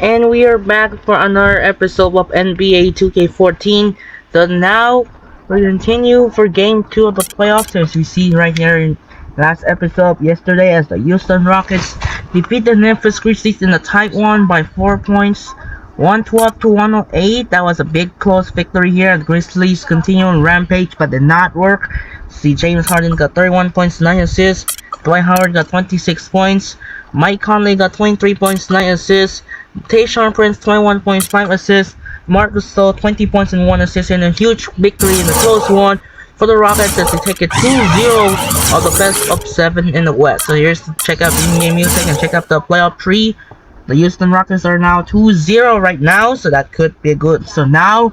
And we are back for another episode of NBA 2K14. So now we continue for game 2 of the playoffs, as you see right here in last episode yesterday, as the Houston Rockets defeat the Memphis Grizzlies in a tight one by 4 points, 112 to 108. That was a big close victory here. The Grizzlies continuing rampage, but did not work. See, James Harden got 31 points, 9 assists. Dwight Howard got 26 points. Mike Conley got 23 points, 9 assists. Tayshaun Prince 21 points, 5 assists. Marc Gasol 20 points and 1 assist, and a huge victory in the close one for the Rockets as they take it 2-0 of the best of 7 in the West. So here's to check out the in-game music and check out the playoff tree. The Houston Rockets are now 2-0 right now, so that could be good. So now,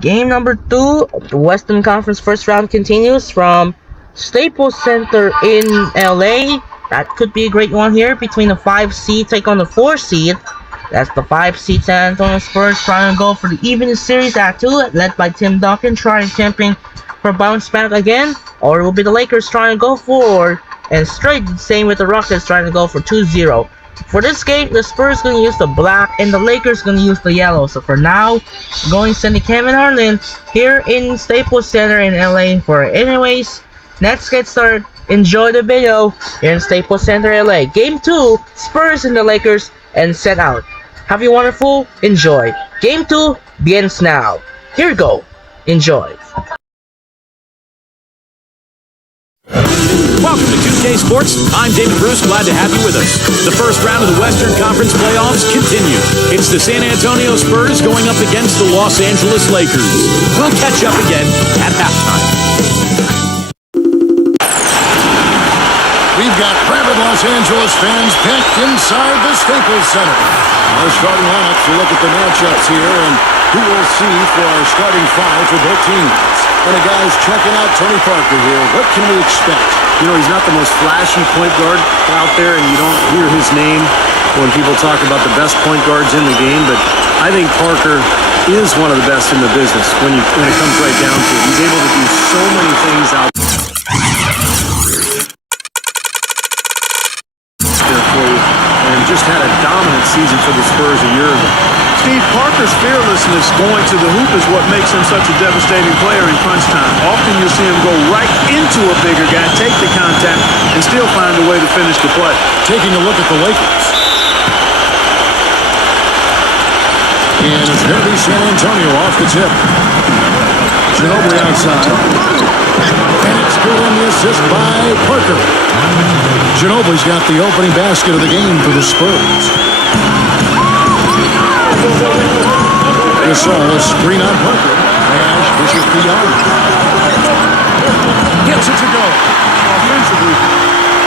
game number 2, the Western Conference first round continues from Staples Center in LA. That could be a great one here between the 5 seed take on the 4 seed. That's the 5 seed San Antonio Spurs trying to go for the evening series at 2, led by Tim Duncan, trying champion for bounce back again. Or it will be the Lakers trying to go forward and straight, same with the Rockets trying to go for 2-0. For this game, the Spurs going to use the black and the Lakers going to use the yellow. So for now, going to send Kevin Harlan here in Staples Center in LA for anyways. Let's get started. Enjoy the video here in Staples Center, LA. Game 2, Spurs and the Lakers, and set out. Have you wonderful? Enjoy. Game 2 begins now. Here we go. Enjoy. Welcome to 2K Sports. I'm David Bruce, glad to have you with us. The first round of the Western Conference playoffs continue. It's the San Antonio Spurs going up against the Los Angeles Lakers. We'll catch up again at halftime. We've got rabid Los Angeles fans packed inside the Staples Center. Our starting lineups, we look at the matchups here and who we'll see for our starting 5 for both teams. And the guys checking out Tony Parker here. What can we expect? You know, he's not the most flashy point guard out there, and you don't hear his name when people talk about the best point guards in the game, but I think Parker is one of the best in the business when it comes right down to it. He's able to do so many things out there for you, and just had a dominant season for the Spurs a year ago. Steve, Parker's fearlessness going to the hoop is what makes him such a devastating player in crunch time. Often you'll see him go right into a bigger guy, take the contact, and still find a way to finish the play. Taking a look at the Lakers. And it's going to be San Antonio off the tip. Ginobili outside. And it's good on the assist by Parker. Ginobili's got the opening basket of the game for the Spurs. Gasol, a screen on Parker. Nash, this is beyond. Gets it to go. Offensively,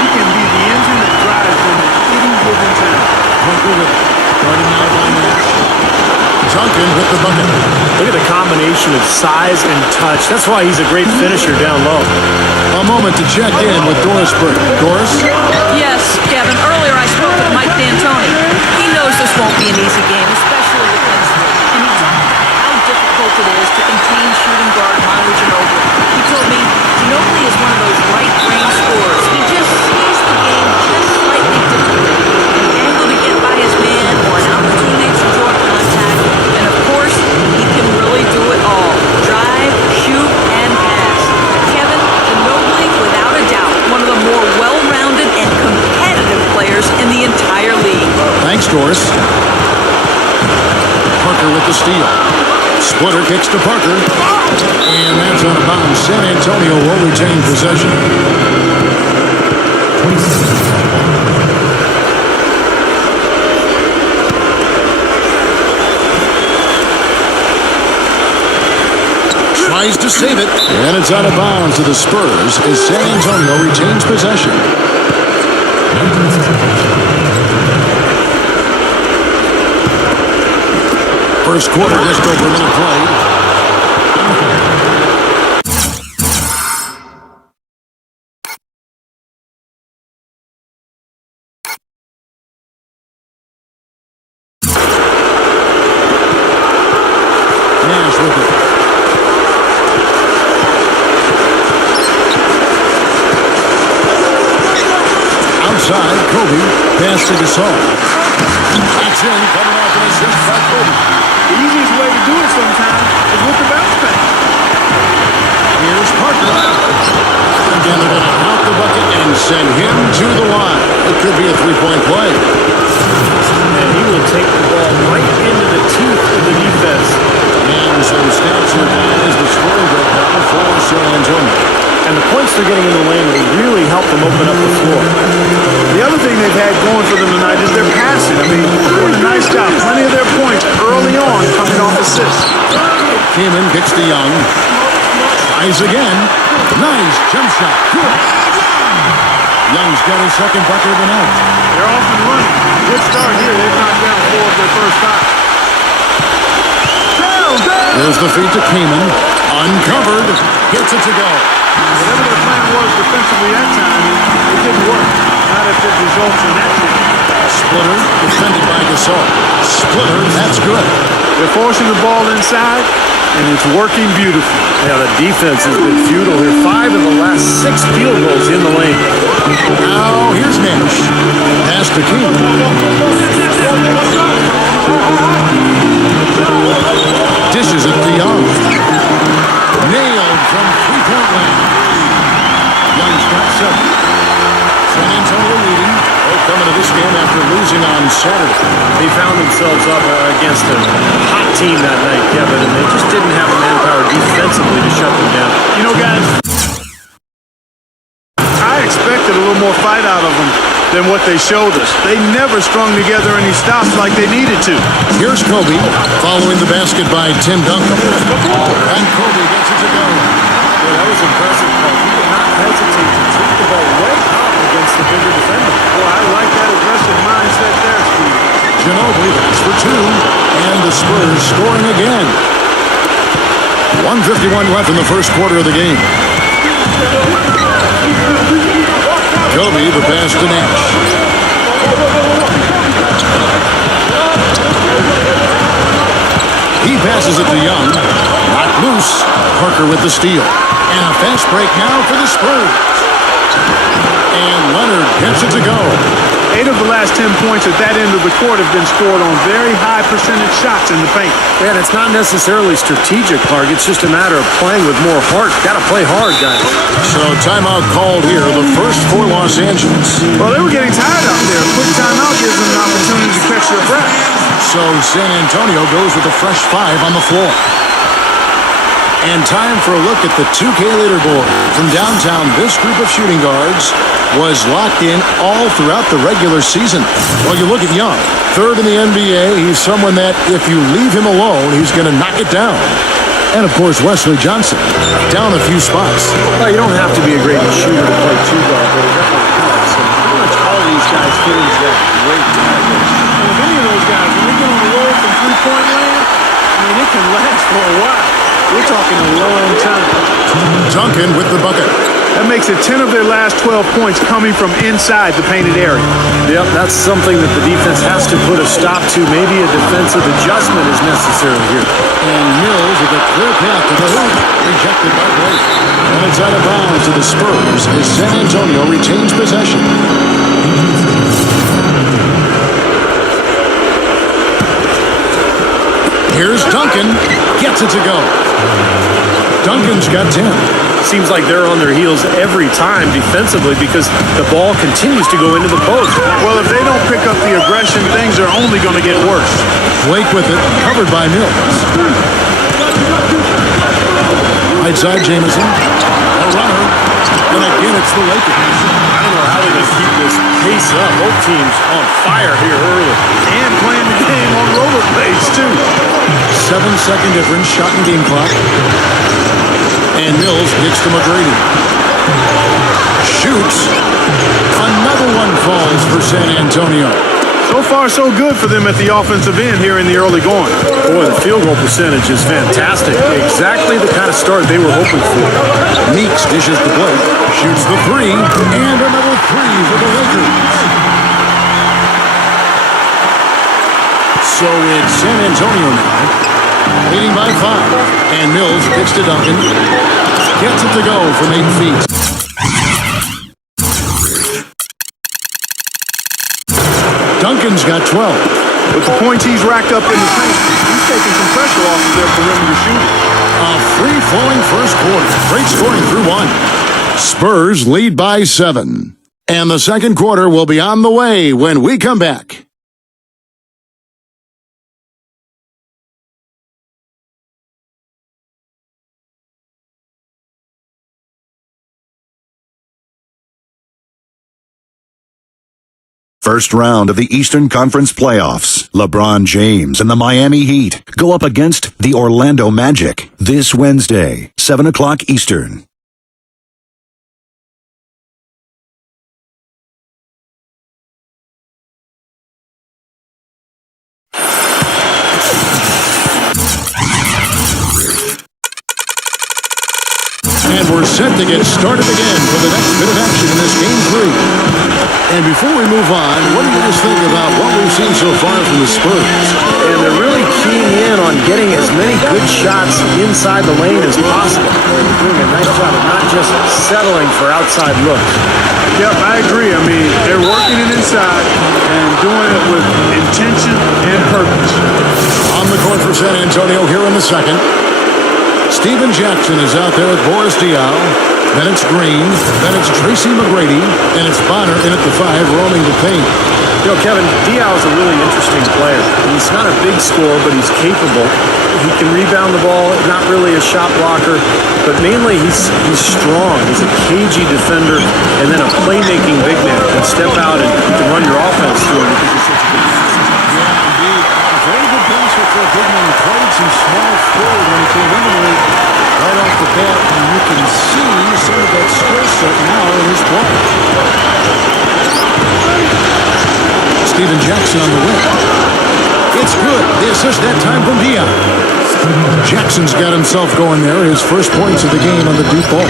he can be the engine that drives them at any given time. Parker with it. Starting out by Nash. Duncan with the bucket. Look at the combination of size and touch. That's why he's a great finisher down low. A moment to check in with Doris Burke. Doris? Yes, Kevin. Earlier I spoke with Mike D'Antoni. He knows this won't be an easy game, especially against him. And he talked about how difficult it is to contain shooting guard Manu Ginobili. He told me Ginobili is one of those right-brain scorers. He just sees the game just slightly differently. An angle to get by his man or an opportunity to draw contact. And of course, he can really do it all. Drive, shoot, and pass. Kevin, Ginobili, without a doubt, one of the more well-rounded and competitive players in the entire league. Thanks, Doris. Parker with the steal. Splitter kicks to Parker. And that's out of bounds. San Antonio will retain possession. Tries to save it. And it's out of bounds to the Spurs as San Antonio retains possession. First quarter, just over a minute played. Nash with it. Outside, Kobe, pass to Gasol. It's in, coming off an assist by Kobe. The easiest way to do it sometimes is with the bounce pass. Here's Parker. Again, they're going to count the bucket and send him to the line. It could be a three-point play. And he will take the ball right into the teeth of the defense. And some stats here as the scoring breakdown for San Antonio. And the points they're getting in the lane will really help them open up the floor. The other thing they've had going for them tonight is their passing. I mean, they're doing a nice job. Plenty of their points early on coming off assists. Kamen kicks to Young. Tries again. Nice jump shot. Good. Young's got his second bucket of the night. They're off and running. Good start here. They've knocked down 4 of their first 5. There's the feed to Kamen. Uncovered. Gets it to go. Whatever their plan was defensively that time, it didn't work. Not if it results in that thing. Splitter defended by Gasol. Splitter, that's good. They're forcing the ball inside, and it's working beautifully. Yeah, the defense has been futile here. 5 of the last 6 field goals in the lane. Now here's Nash. Pass to Kamen. Dishes it to Young. Nailed from three-point land. Young's got 7. San Antonio leading. They're coming to this game after losing on Saturday. They found themselves up against a hot team that night, Kevin, and they just didn't have the manpower defensively to shut them down. You know, guys, I expected a little more fight out of them than what they showed us. They never strung together any stops like they needed to. Here's Kobe following the basket by Tim Duncan. And Kobe gets it to go. Well, that was impressive, Paul. He did not hesitate to take the ball right up against the bigger defender. Well, I like that aggressive mindset there, Steve. Ginobili, that's for 2. And the Spurs scoring again. 1:51 left in the first quarter of the game. Kobe, the pass to Nash. He passes it to Young. Knocked loose. Parker with the steal. And a fast break now for the Spurs. And Leonard gets it to go. 8 of the last 10 points at that end of the court have been scored on very high percentage shots in the paint. And it's not necessarily strategic, Clark. It's just a matter of playing with more heart. Got to play hard, guys. So timeout called here, the first for Los Angeles. Well, they were getting tired out there. A quick timeout gives them an opportunity to catch their breath. So San Antonio goes with a fresh 5 on the floor. And time for a look at the 2K leaderboard. From downtown, this group of shooting guards was locked in all throughout the regular season. Well, you look at Young, 3rd in the NBA. He's someone that if you leave him alone, he's going to knock it down. And, of course, Wesley Johnson, down a few spots. Well, you don't have to be a great shooter to play 2 guard, but it definitely helps. And pretty much all these guys fit into that great package. And with any of those guys, when they get on the roll from three-point land, I mean, it can last for a while. We're talking a long time. Duncan with the bucket. That makes it 10 of their last 12 points coming from inside the painted area. Yep, that's something that the defense has to put a stop to. Maybe a defensive adjustment is necessary here. And Mills with a clear path to the hoop. Rejected by Blake. And it's out of bounds to the Spurs as San Antonio retains possession. Here's Duncan. Gets it to go. Duncan's got 10. Seems like they're on their heels every time defensively because the ball continues to go into the post. Well, if they don't pick up the aggression, things are only going to get worse. Blake with it, covered by Mills. Right side, Jamison. A runner. And again, it's the Lakers. I don't know how they're going to keep this pace up. Both teams on fire here early. And playing the game on rollerblades, too. 7-second difference, shot and game clock. And Mills gets to McGrady. Shoots. Another one falls for San Antonio. So far, so good for them at the offensive end here in the early going. Boy, the field goal percentage is fantastic. Exactly the kind of start they were hoping for. Meeks dishes to Blake. Shoots the 3. And another 3 for the Lakers. So it's San Antonio now, leading by 5. And Mills kicks to Duncan. Gets it to go from 8 feet. Duncan's got 12. With the points he's racked up in the paint, he's taking some pressure off of their perimeter shooting. A free-flowing first quarter. Great scoring through one. Spurs lead by 7. And the second quarter will be on the way when we come back. First round of the Eastern Conference Playoffs. LeBron James and the Miami Heat go up against the Orlando Magic this Wednesday, 7 o'clock Eastern. And we're set to get started again for the next bit of action in this game 3. And before we move on, what do you guys think about what we've seen so far from the Spurs? And they're really keying in on getting as many good shots inside the lane as possible. They're doing a nice job of not just settling for outside looks. Yep, I agree. I mean, they're working it inside and doing it with intention and purpose. On the court for San Antonio here in the second. Steven Jackson is out there with Boris Diaw. Then it's Green. Then it's Tracy McGrady. And it's Bonner in at the 5, roaming the paint. You know, Kevin, Diaw is a really interesting player. He's not a big scorer, but he's capable. He can rebound the ball, not really a shot blocker, but mainly he's strong. He's a cagey defender, and then a playmaking big man can step out and you can run your offense through him because he's such a good Yeah, indeed. Very good passer for a big man. Played some small forward when he came into the league right off the bat, and you can see some of that skill set now in his play. Steven Jackson on the wing. It's good. The assist that time from Diaw. Jackson's got himself going there. His first points of the game on the deep ball.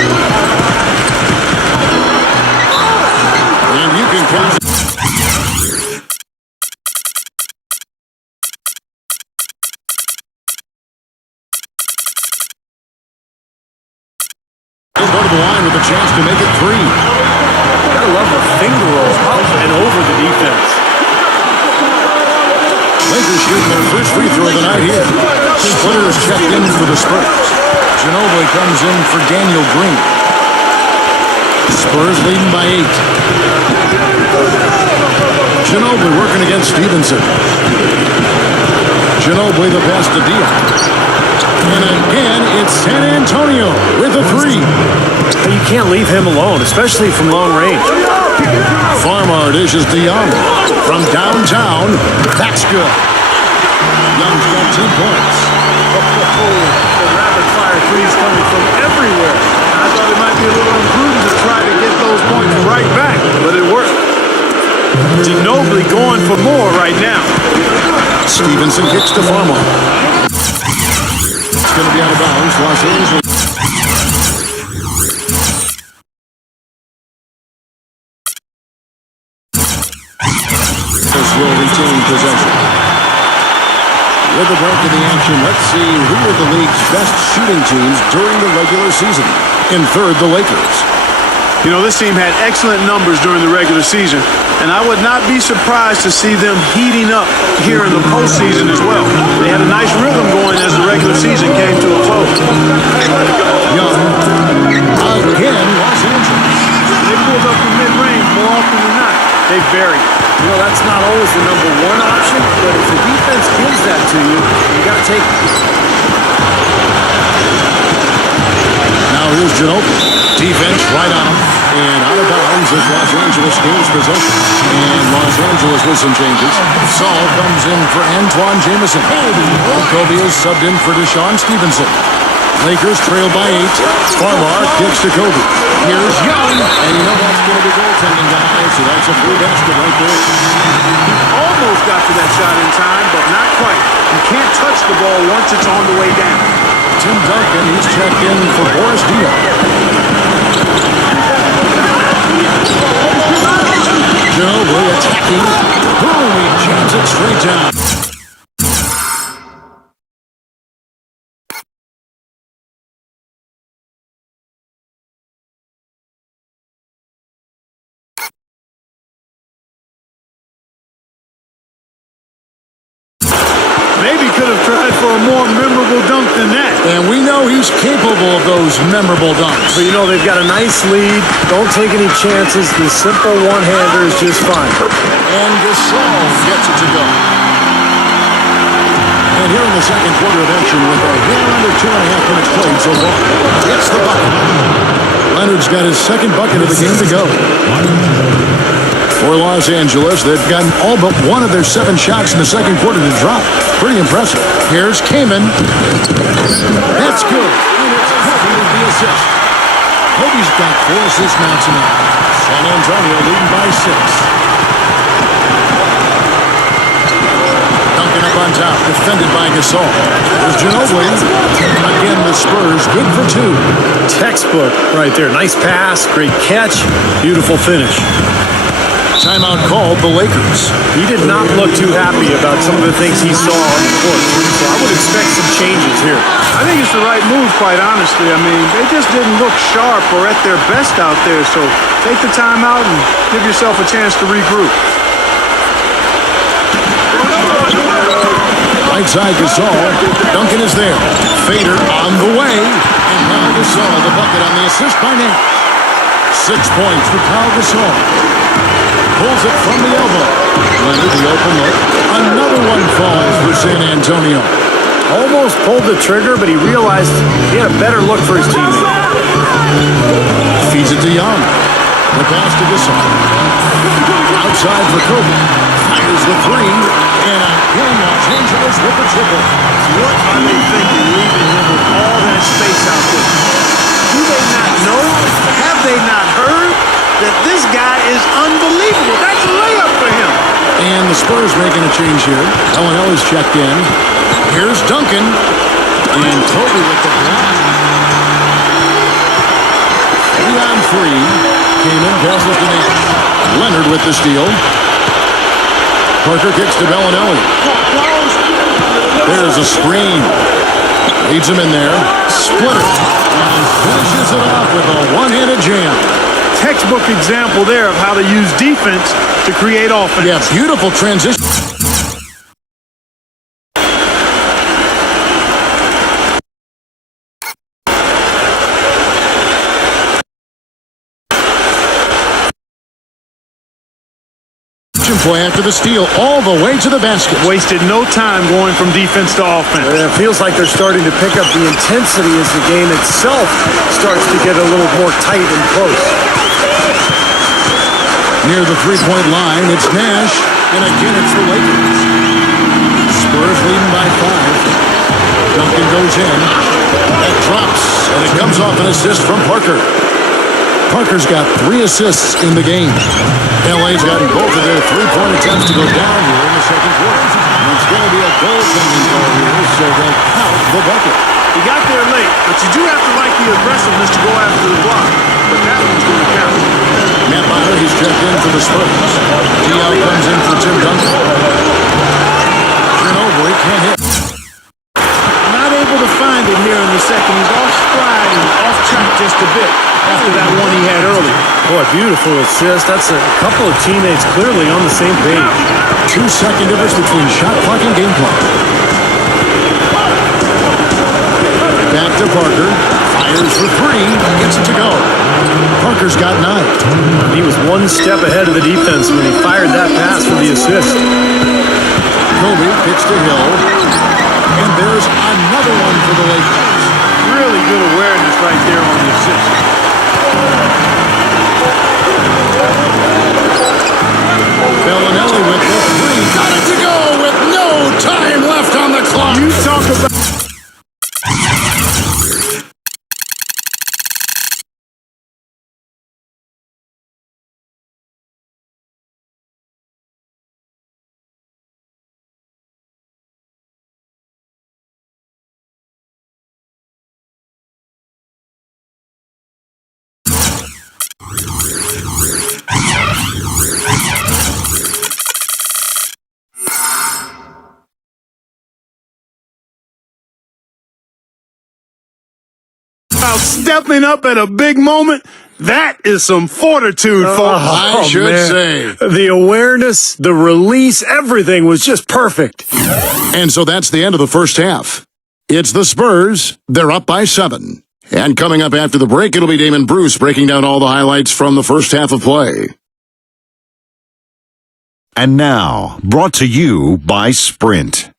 And you can count. He'll go to the line with a chance to make it 3. Gotta love the finger roll up and over the defense. Lakers shooting their first free throw of the night here. Splitters checked in for the Spurs. Ginobili comes in for Daniel Green. Spurs leading by 8. Ginobili working against Stevenson. Ginobili the pass to Diaw. And again, it's San Antonio with a 3. You can't leave him alone, especially from long range. Farmar dishes to Young. From downtown, that's good. Young's got 2 points. The rapid-fire threes coming from everywhere. I thought it might be a little imprudent to try to get those points right back, but it worked. Ginobili going for more right now. Stevenson kicks to Farmar. It's going to be out of bounds. Los Angeles. Will retain possession. With the break of the action, let's see who are the league's best shooting teams during the regular season. In third, the Lakers. You know, this team had excellent numbers during the regular season, and I would not be surprised to see them heating up here in the postseason as well. They had a nice rhythm going as the regular season came to a close. Young, again, Los Angeles. They pulled up from mid-range more often than not. They vary. You know, that's not always the number one option, but if the defense gives that to you, you got to take it. Now here's Ginobili. Defense right on him. And out of bounds as Los Angeles gains possession. And Los Angeles with some changes. Saul comes in for Antoine Jameson. Kobe is subbed in for Deshaun Stevenson. Lakers trail by 8. Farmar kicks to Kobe. Here's Young. And you know that's going to be goaltending, guys. So that's a free basket right there. Almost got to that shot in time, but not quite. You can't touch the ball once it's on the way down. Tim Duncan, he's checked in for Boris Diaw. Ginobili attacking. Boom, he jams it straight down. for a more memorable dunk than that. And we know he's capable of those memorable dunks. But you know, they've got a nice lead. Don't take any chances. The simple one-hander is just fine. And Gasol gets it to go. And here in the second quarter of action with a hair under 2.5 minutes played so far, it's the bucket. Leonard's got his second bucket of the game to go. For Los Angeles, they've gotten all but one of their 7 shots in the second quarter to drop. Pretty impressive. Here's Kaman. That's good. And it's Kobe with the assist. Kobe's got 4 assists now tonight. San Antonio leading by 6. Duncan up on top, defended by Gasol. There's Ginobili. Again, the Spurs good for 2. Textbook right there. Nice pass, great catch, beautiful finish. Timeout called the Lakers. He did not look too happy about some of the things he saw on the court, so I would expect some changes here. I think it's the right move, quite honestly. I mean, they just didn't look sharp or at their best out there, so take the timeout and give yourself a chance to regroup. Right side Gasol. Duncan is there. Fader on the way. And now Gasol, the bucket on the assist by Nate. 6 points for Pau Gasol. Pulls it from the elbow. Leonard, the open look. Another one falls for San Antonio. Almost pulled the trigger, but he realized he had a better look for his teammate. Feeds it to Young. The pass to Gasol. Outside for Kobe. Fires the 3. And again, Los Angeles with the triple. What are they thinking, leaving him with all that space out there? Do they not know? Have they not heard that this guy is unbelievable? That's a layup for him. And the Spurs making a change here. Ellis checked in. Here's Duncan. And Kobe with the block. 3 on 3. Kaman passes to Nash. Leonard with the steal. Parker kicks to Bellinelli. There's a screen. Leads him in there. Splitter. And finishes it off with a one-handed jam. Textbook example there of how to use defense to create offense. Yeah, beautiful transition. Play after the steal all the way to the basket. Wasted no time going from defense to offense. It feels like they're starting to pick up the intensity as the game itself starts to get a little more tight and close. Near the three-point line, it's Nash, and again it's the Lakers. Spurs leading by 5. Duncan goes in. That drops, and it comes off an assist from Parker. Parker's got 3 assists in the game. LA's gotten both of their 3-point attempts to go down here in the second quarter. And it's going to be a goaltending call here, so they'll count the bucket. He got there late, but you do have to like the aggressiveness to go after the block. But that one's going to count. Matt Bonner, he's checked in for the Spurs. Diaw comes in for Tim Duncan. Ginobili can't hit. Not able to find it here in the second. He's off stride and off track just a bit after that one he had earlier. Boy, beautiful assist. That's a couple of teammates clearly on the same page. 2-second difference between shot clock and game clock. Back to Parker. Fires for 3. Gets it to go. Parker's got 9. He was one step ahead of the defense when he fired that pass for the assist. Kobe pitched to Hill. And there's another one for the Lakers. Really good awareness right there on the assist. Bellinelli with the 3. Got it to go with no time left on the clock. You talk about... stepping up at a big moment, That is some fortitude, folks. I should say. The awareness, the release, everything was just perfect. And so that's the end of the first half. It's the Spurs. They're up by 7. And coming up after the break, it'll be Damon Bruce breaking down all the highlights from the first half of play. And now, brought to you by Sprint.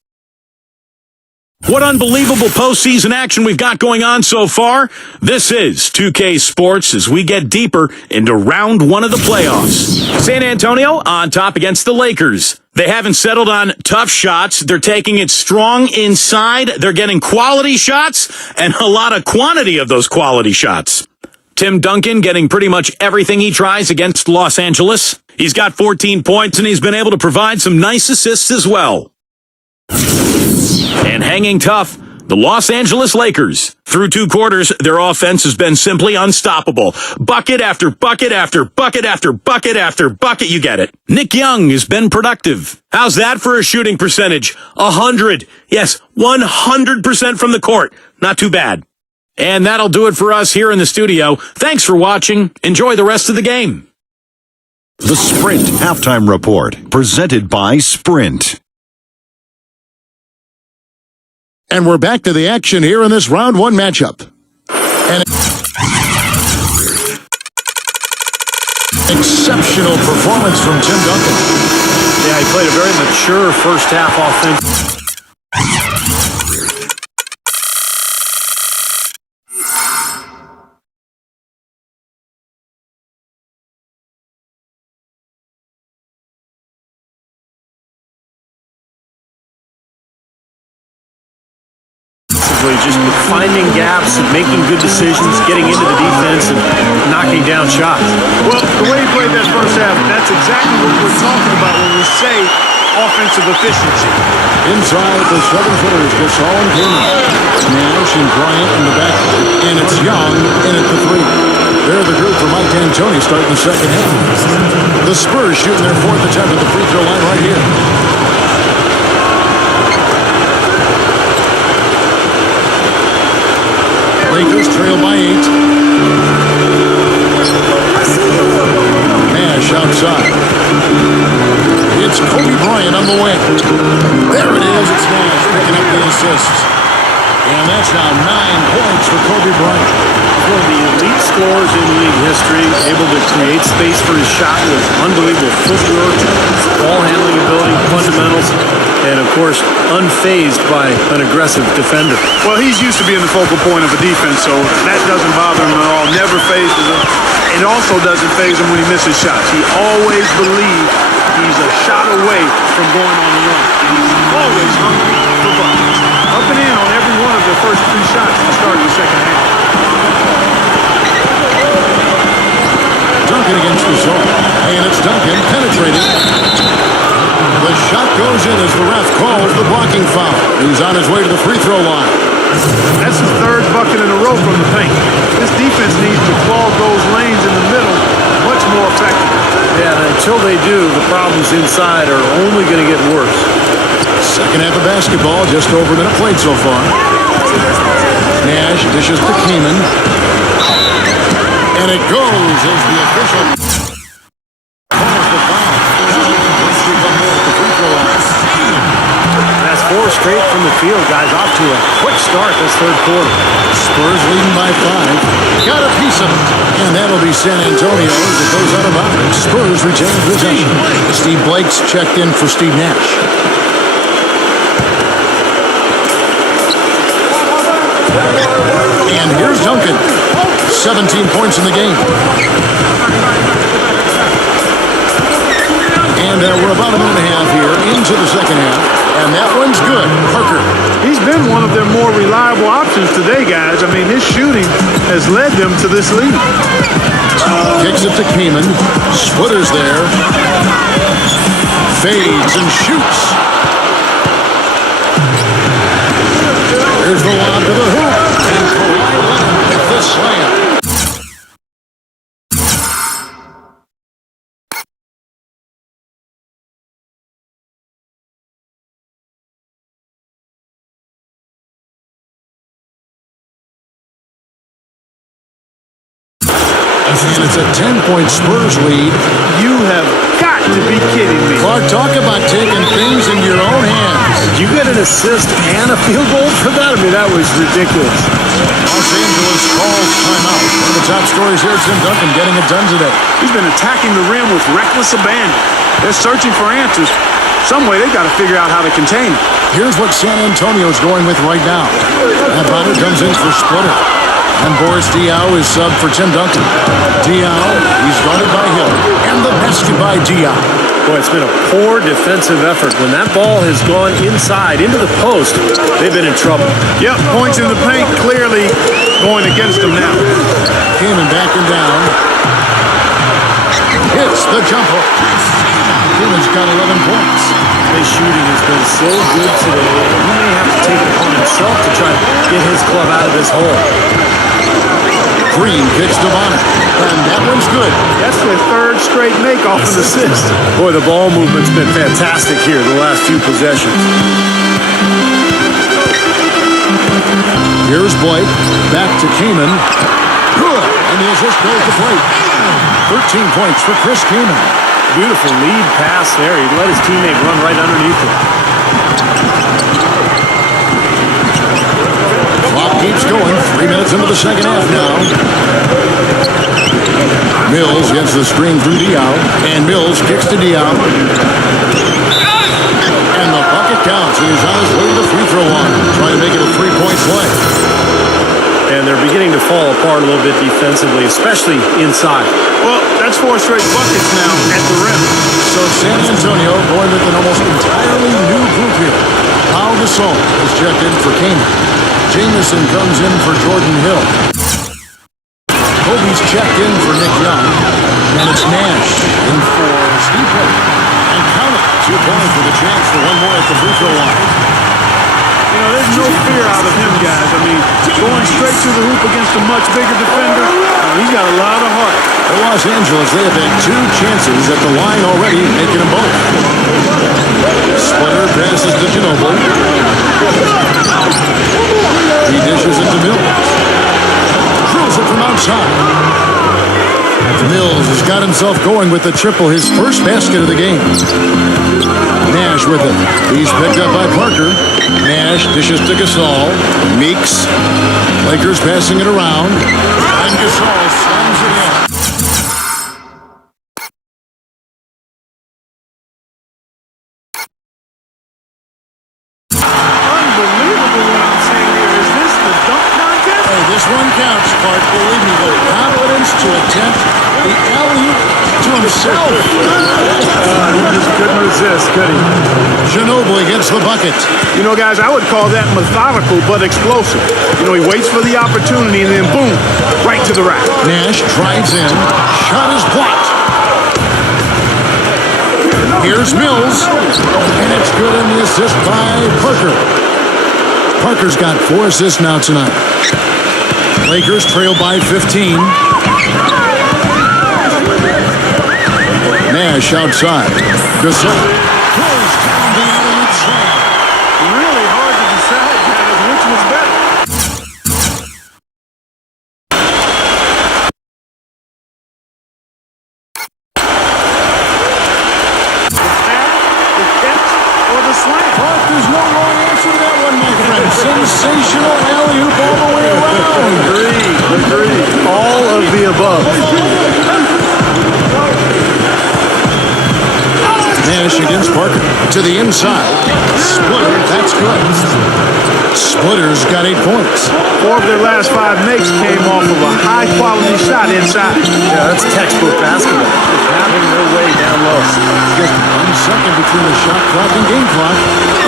What unbelievable postseason action we've got going on so far. This is 2K Sports as we get deeper into round 1 of the playoffs. San Antonio on top against the Lakers. They haven't settled on tough shots. They're taking it strong inside. They're getting quality shots and a lot of quantity of those quality shots. Tim Duncan getting pretty much everything he tries against Los Angeles. He's got 14 points and he's been able to provide some nice assists as well. And hanging tough, the Los Angeles Lakers. Through 2 quarters, their offense has been simply unstoppable. Bucket after bucket after bucket after bucket after bucket, you get it. Nick Young has been productive. How's that for a shooting percentage? 100. Yes, 100% from the court. Not too bad. And that'll do it for us here in the studio. Thanks for watching. Enjoy the rest of the game. The Sprint Halftime Report, presented by Sprint. And we're back to the action here in this round 1 matchup. An exceptional performance from Tim Duncan. Yeah, he played a very mature first half offense. Just finding gaps and making good decisions, getting into the defense and knocking down shots. Well, the way he played that first half, that's exactly what we're talking about when we say offensive efficiency. Inside the 7-footers, Gasol and Keenan. Nash and Bryant in the backcourt. And it's Young in at the 3. They're the group for Mike D'Antoni starting the second half. The Spurs shooting their 4th attempt at the free throw line right here. Lakers trail by 8. Nash outside. It's Kobe Bryant on the wing. There it is. It's Nash picking up the assists. And that's now 9 points for Kobe Bryant. One of the elite scorers in league history, able to create space for his shot with unbelievable footwork, ball handling ability, fundamentals, and of course, unfazed by an aggressive defender. Well, he's used to being the focal point of a defense, so that doesn't bother him at all. Never phases him. It also doesn't faze him when he misses shots. He always believes he's a shot away from going on the run. And he's always hungry for buckets. Up and in on every one of the first 3 shots to start the second half. Duncan against the zone. And it's Duncan penetrating. The shot goes in as the ref calls the blocking foul. He's on his way to the free throw line. That's his 3rd bucket in a row from the paint. This defense needs to clog those lanes in the middle much more effectively. Yeah, and until they do, the problems inside are only going to get worse. Second half of basketball, just over a minute played so far. Nash dishes to Keenan. And it goes as the official calls the foul. That's 4 straight from the field, guys. Off to a quick start this 3rd quarter. Spurs leading by 5. Got a piece of it. And that'll be San Antonio as it goes out of bounds. Spurs retain possession. Steve Blake's checked in for Steve Nash. And here's Duncan. 17 points in the game. And we're about a minute and a half here into the second half. And that one's good. Parker. He's been one of their more reliable options today, guys. I mean, his shooting has led them to this lead. Kicks it to Keenan. Splitters there. Fades and shoots. Here's the lob to the hoop. And Kawhi Leonard with the slam. And it's a 10-point Spurs lead. You have got to be kidding me. Clark, talk about taking things in your own hands. You get an assist and a field goal for that? I mean, that was ridiculous. Los Angeles calls timeout. One of the top stories here, Tim Duncan getting it done today. He's been attacking the rim with reckless abandon. They're searching for answers. Some way they've got to figure out how to contain it. Here's what San Antonio's going with right now. Bonner comes in for Splitter. And Boris Diaw is sub for Tim Duncan. Diaw, he's guarded by Hill. And the basket by Diaw. Boy, it's been a poor defensive effort. When that ball has gone inside, into the post, they've been in trouble. Yep, points in the paint clearly going against them now. Kaman backing down. Hits the jumper. Kaman's got 11 points. His shooting has been so good today, and he may have to take it upon himself to try to get his club out of this hole. Green kicks to Bonner, and that one's good. That's their third straight make off an assist. Boy, the ball movement's been fantastic here the last few possessions. Here's Blake, back to Kaman. Good, and the assist goes to Blake. 13 points for Chris Kaman. Beautiful lead pass there. He let his teammate run right underneath him. Clock keeps going. 3 minutes into the second half now. Mills gets the screen through Diaw, and Mills kicks to Diaw. And the bucket counts. He's on his way to the free throw line, trying to make it a 3-point play. And they're beginning to fall apart a little bit defensively, especially inside. Well, that's 4 straight buckets now at the rim. So San Antonio going with an almost entirely new group here. Pau Gasol is checked in for Kaman. Jamison comes in for Jordan Hill. Kobe's checked in for Nick Young. And it's Nash in for Steve Perry. And count it, 2 points with a chance for one more at the free throw line. You know, there's no fear out of him, guys. I mean, going straight to the hoop against a much bigger defender, he's got a lot of heart. For Los Angeles, they have had 2 chances at the line already, making them both. Splitter passes to Ginobili. He dishes it to Mills. Drills it from outside. Mills has got himself going with the triple, his first basket of the game. Nash with it. He's picked up by Parker. Nash dishes to Gasol. Meeks. Lakers passing it around. And Gasol slams it in. Unbelievable what I'm saying here. Is this the dunk contest? Hey, this one counts, Clark. Believe me, the confidence to attempt the alley-oop to himself. He just couldn't resist, could he? Ginobili gets the bucket. You know, guys, I would call that methodical but explosive. You know, he waits for the opportunity and then boom, right to the rack. Nash drives in. Shot is blocked. Here's Mills. And it's good in the assist by Parker. Parker's got 4 assists now tonight. Lakers trail by 15. Nash outside. Gasol goes down the alley-oop slam. Really hard to decide, guys, which was better. The catch or the slam? Clark, there's no wrong answer to that one, my friend. Sensational alley-oop all the way around. Agreed. All of the above. Nash against Parker. To the inside. Splitter, that's good. Splitter's got 8 points. 4 of their last 5 makes came off of a high-quality shot inside. Yeah, that's textbook basketball. Just having their way down low. Just 1 second between the shot clock and game clock.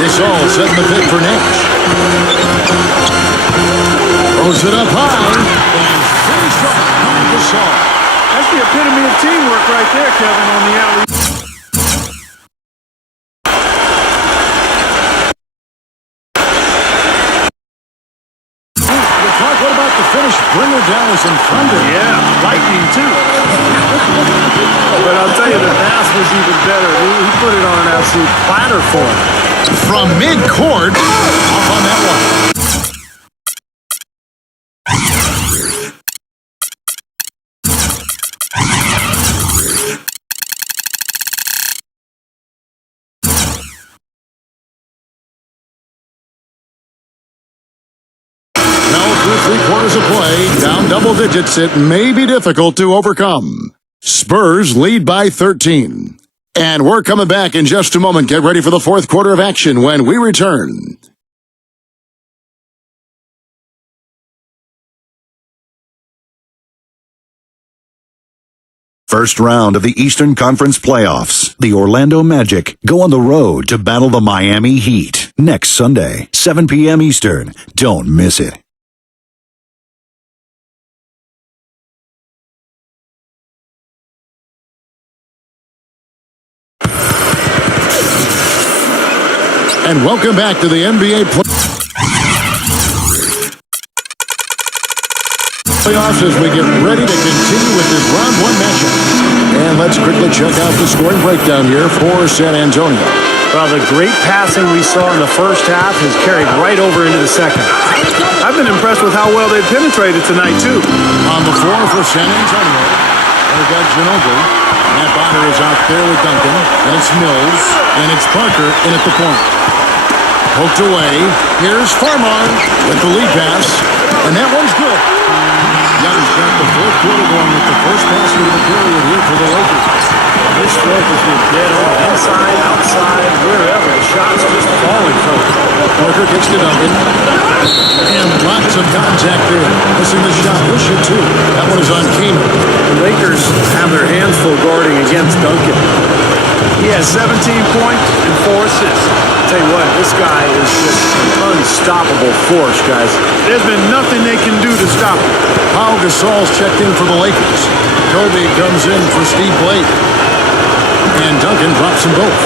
This all setting the pick for Nash. Throws it up high. And finished off by Gasol. That's the epitome of teamwork right there, Kevin, on the alley. What about the finish? Bringer Dallas and Thunder. Yeah, lightning, too. But I'll tell you, the pass was even better. He put it on an absolute platter for him. From mid-court, off on that one. 3/4 of play, down double digits. It may be difficult to overcome. Spurs lead by 13. And we're coming back in just a moment. Get ready for the fourth quarter of action when we return. First round of the Eastern Conference playoffs. The Orlando Magic go on the road to battle the Miami Heat next Sunday, 7 p.m. Eastern. Don't miss it. And welcome back to the NBA playoffs as we get ready to continue with this round one matchup. And let's quickly check out the scoring breakdown here for San Antonio. Well, the great passing we saw in the first half has carried right over into the second. I've been impressed with how well they've penetrated tonight, too. On the floor for San Antonio, they've got Ginobili. Matt Bonner is out there with Duncan. And it's Mills. And it's Parker in at the point. Poked away. Here's Farmar with the lead pass. And that one's good. Young's got the fourth quarter going with the first pass of the period here for the Lakers. This stroke has been dead on inside, outside, wherever. The shot's just falling for him. Parker kicks to Duncan. And lots of contact there. Missing the shot. He'll shoot two. That one is on Kaman. The Lakers have their hands full guarding against Duncan. He has 17 points and 4 assists. Tell you what, this guy is just an unstoppable force, guys. There's been nothing they can do to stop him. Pau Gasol's checked in for the Lakers. Kobe comes in for Steve Blake. And Duncan drops them both.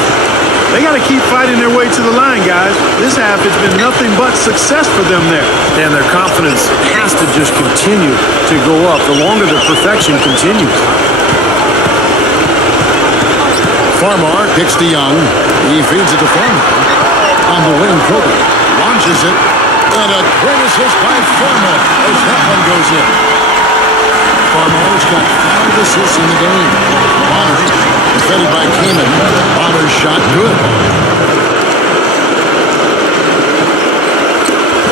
They got to keep fighting their way to the line, guys. This half has been nothing but success for them there. And their confidence has to just continue to go up the longer the perfection continues. Farmar kicks to Young. He feeds it to Farmar. On the wing, Kobe launches it. And a great assist by Farmar as that one goes in. Farmar's got 5 assists in the game. Bonner, defended by Kaman. Bonner's shot good.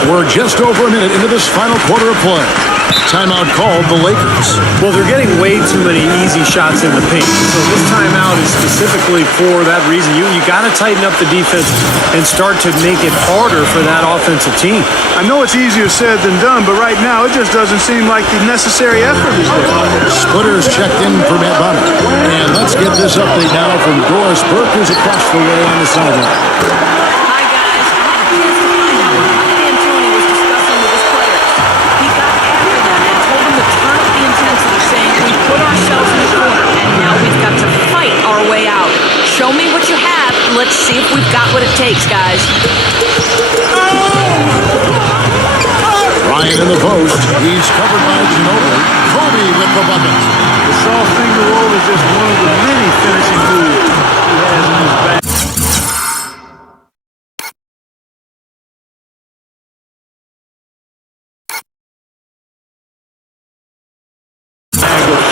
We're just over a minute into this final quarter of play. Timeout called the Lakers. Well, they're getting way too many easy shots in the paint. So this timeout is specifically for that reason. You got to tighten up the defense and start to make it harder for that offensive team. I know it's easier said than done, but right now it just doesn't seem like the necessary effort is there. Splitters checked in for Matt Bonner. And let's get this update now from Doris Burke, who's across the way on the sideline. Hi, guys. I had a chance to find out what Mike D'Antoni was discussing with his players. He got after them and told them to turn up the intensity, saying we put ourselves in the corner, and now we've got to fight our way out. Show me what you have. Let's see if we've got what it takes, guys. Ryan in the post. He's covered by Ginobili. Kobe with the bucket. The soft finger roll is just one of the many finishing moves he has in his bag.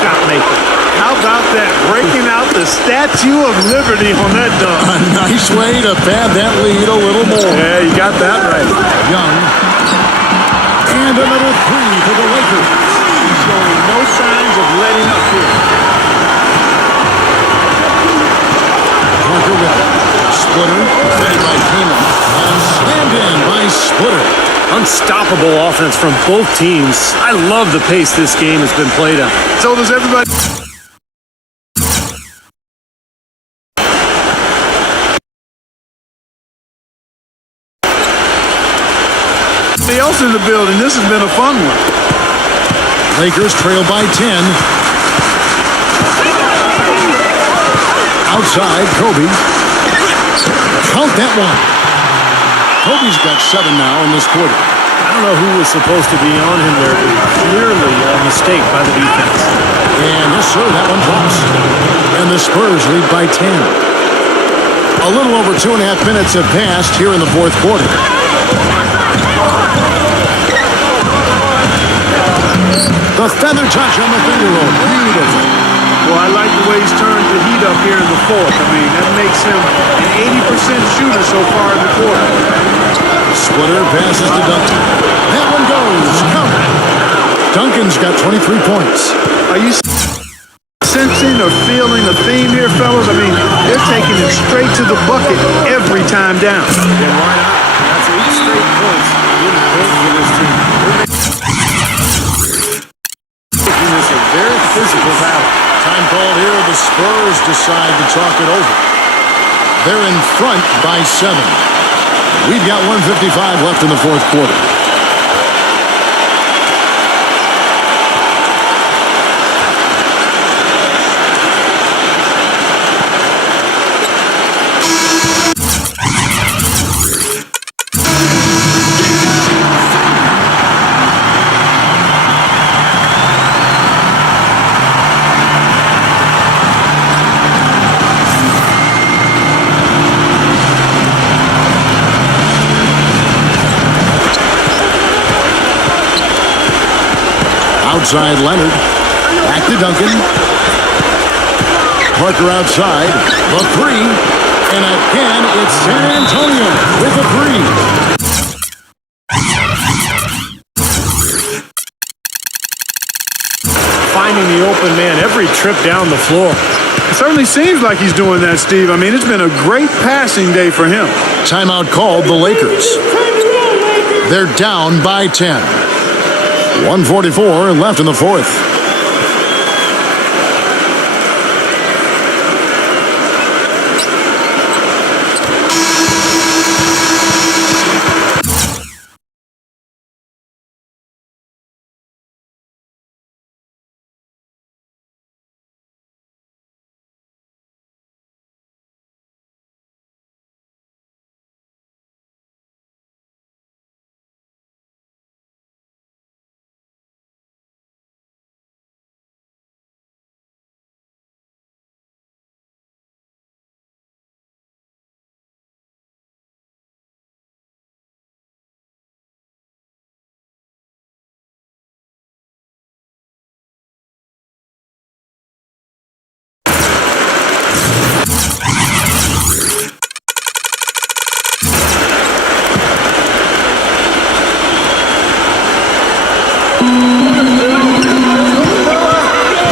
Shot maker. How about that? Breaking out the Statue of Liberty on that dunk. A nice way to pad that lead a little more. Yeah, you got that right. Young. And another three for the Lakers. He's showing no signs of letting up here. Parker with it. Splitter, defended by Kaman. And slammed in by Splitter. Unstoppable offense from both teams. I love the pace this game has been played at. So does everybody. Else in the building. This has been a fun one. Lakers trail by 10. Outside, Kobe. Count that one. Kobe's got 7 now in this quarter. I don't know who was supposed to be on him there, but clearly a mistake by the defense. And yes, sir, that one drops. And the Spurs lead by 10. A little over 2.5 minutes have passed here in the fourth quarter. The feather touch on the finger roll. Beautiful. Well, I like the way he's turned the heat up here in the fourth. I mean, that makes him an 80% shooter so far in the quarter. Splitter passes to Duncan. That one goes. Covered. Duncan's got 23 points. Are you sensing or feeling a theme here, fellas? I mean, they're taking it straight to the bucket every time down. Then why not? That's 8 straight points. Really big for this team. They're making this a very physical battle. Time called here. The Spurs decide to talk it over. They're in front by 7. We've got 1:55 left in the fourth quarter. Outside Leonard. Back to Duncan. Parker outside. The three. And again, it's San Antonio with a three. Finding the open man every trip down the floor. It certainly seems like he's doing that, Steve. I mean, it's been a great passing day for him. Timeout called the Lakers. They're down by 10. 1:44 left in the fourth.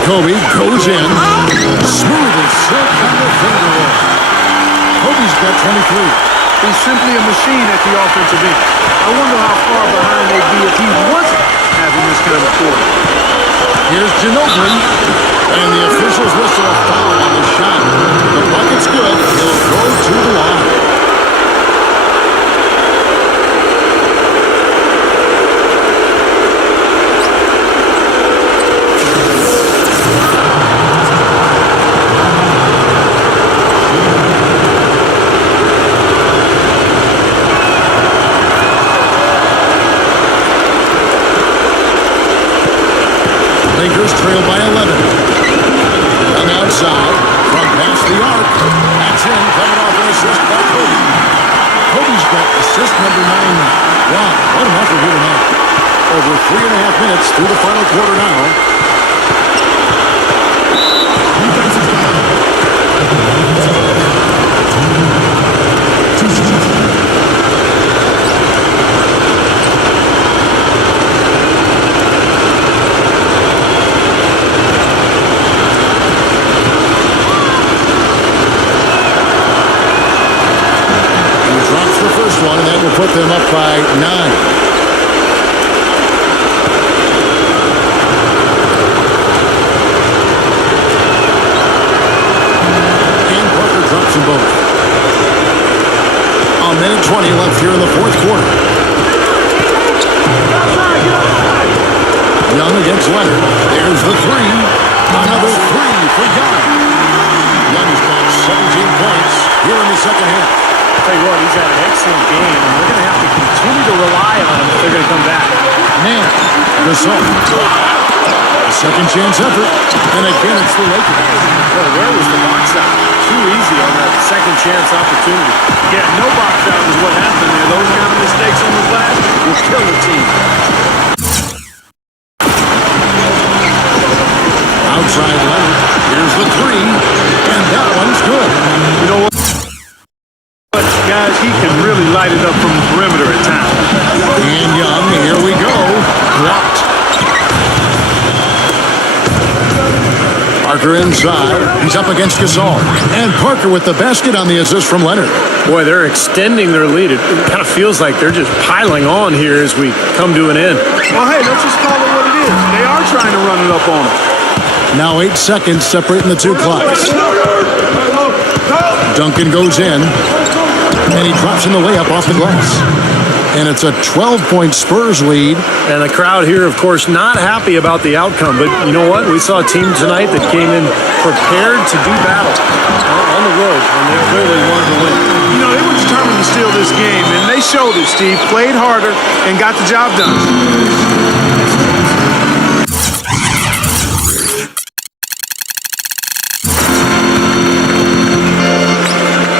Kobe goes in. Smooth as silk on the finger roll. Kobe's got 23. He's simply a machine at the offensive end. I wonder how far behind they'd be if he wasn't having this kind of quarter. Here's Ginobili. And the officials whistle a foul on the shot. The bucket's good. He'll go to the line. Lakers trail by 11. On outside, from past the arc. That's in, coming off an assist by Kobe. Kobe's got assist number 9 now. Wow, what an effort here tonight. Over 3.5 minutes through the final quarter now. One, and that will put them up by 9. And Parker drops them both. A minute 20 left here in the fourth quarter. Young against Leonard. There's the three. Another three for Young. Young's got 17 points here in the second half. Tell you what, he's had an excellent game, and they're going to have to continue to rely on him if they're going to come back. Man, Gasol. A second chance effort, and again it's the Lakers. Boy, where was the box out? Too easy on that second chance opportunity. Yeah, no box out is what happened there. Those kind of mistakes on the glass will kill a team. Outside Leonard. Here's the three, and that one's good. You know what? Guys, he can really light it up from the perimeter at times. And Young, here we go. Blocked. inside. He's up against Gasol. And Parker with the basket on the assist from Leonard. Boy, they're extending their lead. It kind of feels like they're just piling on here as we come to an end. Well, hey, let's just call it what it is. They are trying to run it up on them. Now 8 seconds separating the two clocks. Duncan goes in, and he drops in the layup off the glass. And it's a 12-point Spurs lead. And the crowd here, of course, not happy about the outcome. But you know what? We saw a team tonight that came in prepared to do battle on the road when they clearly wanted to win. You know, they were determined to steal this game, and they showed it, Steve. Played harder and got the job done.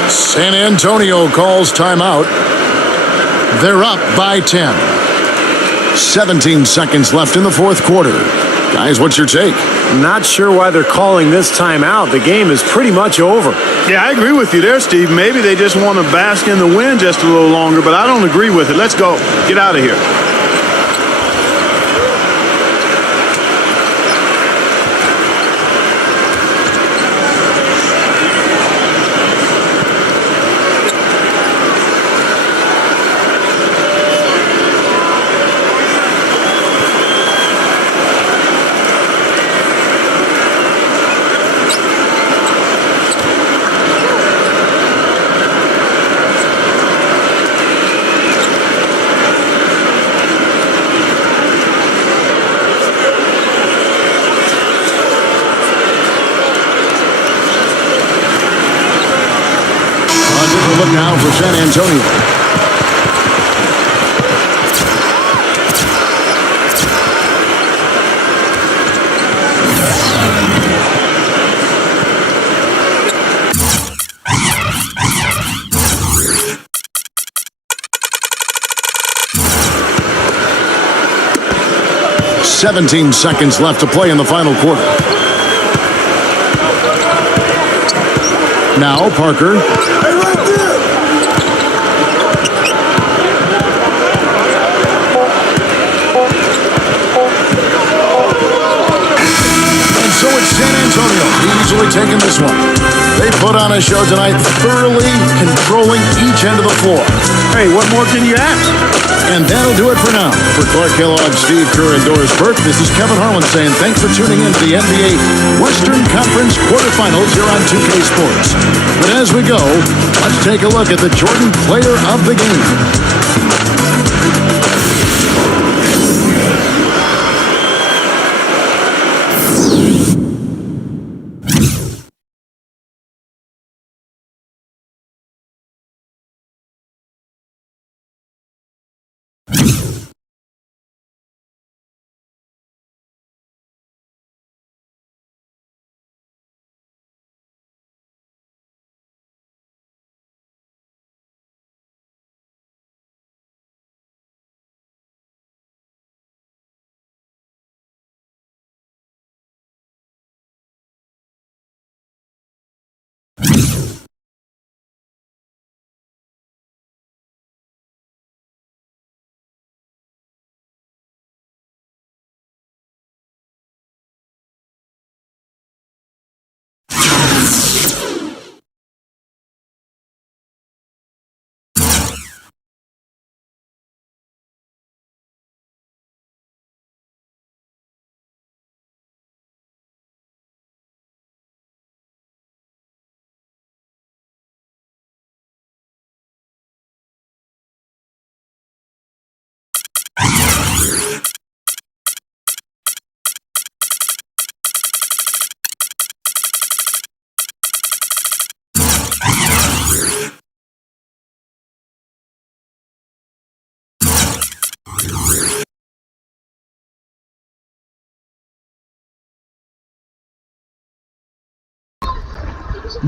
San Antonio calls timeout. They're up by 10. 17 seconds left in the fourth quarter. Guys, what's your take? Not sure why they're calling this timeout. The game is pretty much over. Yeah, I agree with you there, Steve. Maybe they just want to bask in the win just a little longer, but I don't agree with it. Let's go. Get out of here. Look now for San Antonio. "17 seconds left to play in the final quarter. Now Parker. So it's San Antonio easily taking this one. They put on a show tonight, thoroughly controlling each end of the floor. Hey, what more can you ask? And that'll do it for now. For Clark Kellogg, Steve Kerr, and Doris Burke, this is Kevin Harlan saying thanks for tuning in to the NBA Western Conference quarterfinals here on 2K Sports. But as we go, let's take a look at the Jordan player of the game.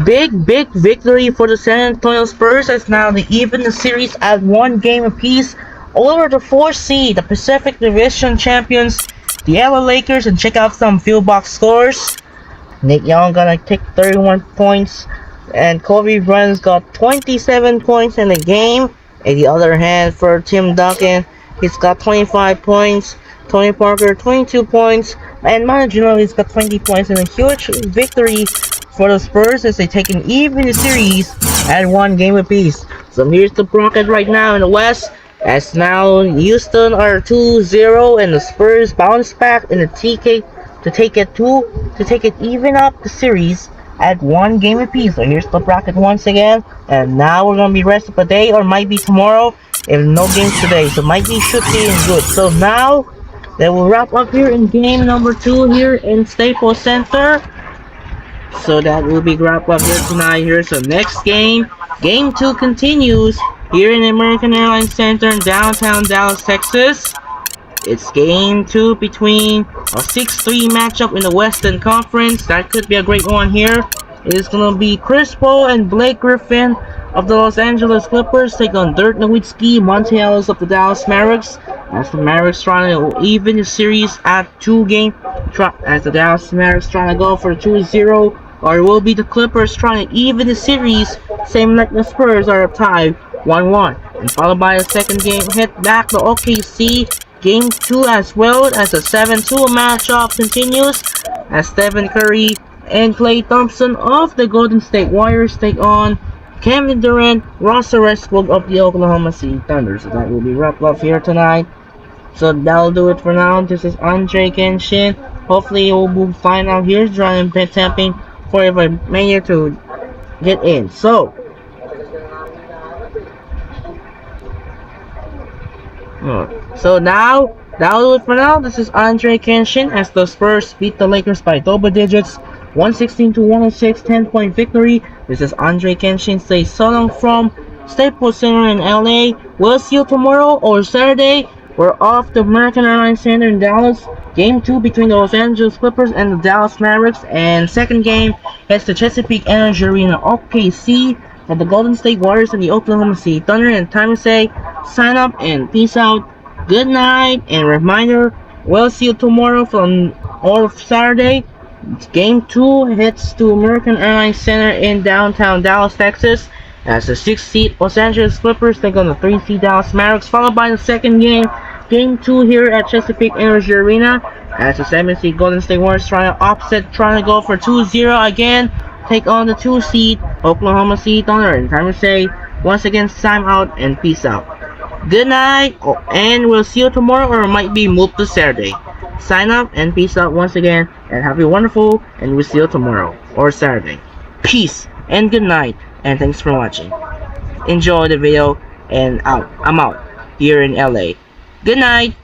Big victory for the San Antonio Spurs as now they even the series at 1 game apiece over the 4th seed, the Pacific Division champions, the LA Lakers. And check out some field box scores. Nick Young gonna take 31 points, and Kobe Bryant's got 27 points in the game. On the other hand, for Tim Duncan, he's got 25 points. Tony Parker 22 points, and Manu Ginobili's got 20 points in a huge victory for the Spurs as they take an even series at 1 game apiece. So here's the bracket right now in the West, as now Houston are 2-0 and the Spurs bounce back in the TK to take it even up the series at 1 game apiece. So here's the bracket once again, and now we're gonna be rest of the day or might be tomorrow if no games today. So might be should be good. So now they will wrap up here in game number 2 here in Staples Center. So that will be wrapped up here tonight here. So next game 2 continues here in American Airlines Center in downtown Dallas, Texas. It's game 2 between a 6-3 matchup in the Western Conference. That could be a great one here. It is going to be Chris Paul and Blake Griffin of the Los Angeles Clippers take on Dirk Nowitzki, Monte Ellis of the Dallas Mavericks. As the Mavericks trying to even the series at 2 game, as the Dallas Mavericks trying to go for 2-0, or it will be the Clippers trying to even the series, same like the Spurs are tied 1-1. And followed by a second game hit back to OKC. Game 2 as well as a 7-2 matchup continues as Stephen Curry and Klay Thompson of the Golden State Warriors take on Kevin Durant, Russell Westbrook of the Oklahoma City Thunder. So that will be wrapped up here tonight. So that'll do it for now. This is Andre Kenshin. Hopefully we'll find out here trying tapping for a mayor to get in. So now, that'll do it for now. This is Andre Kenshin as the Spurs beat the Lakers by double digits. 116-106, 10-point victory. This is Andre Kenshin. Say so long from Staples Center in LA. We'll see you tomorrow or Saturday. We're off the American Airlines Center in Dallas. Game 2 between the Los Angeles Clippers and the Dallas Mavericks. And second game is the Chesapeake Energy Arena OKC for the Golden State Warriors and the Oklahoma City Thunder. And time to say sign up and peace out. Good night. And reminder, we'll see you tomorrow or Saturday. Game 2 heads to American Airlines Center in downtown Dallas, Texas, as the 6th-seed Los Angeles Clippers take on the 3th-seed Dallas Mavericks, followed by the second game 2 here at Chesapeake Energy Arena, as the 7th-seed Golden State Warriors trying to go for 2-0 again, take on the 2th-seed Oklahoma City Thunder. And time to say, once again, time out and peace out. Good night, and we'll see you tomorrow, or it might be moved to Saturday. Sign up and peace out once again, and have a wonderful, and we'll see you tomorrow or Saturday. Peace and good night, and thanks for watching. Enjoy the video, and I'm out here in LA. Good night.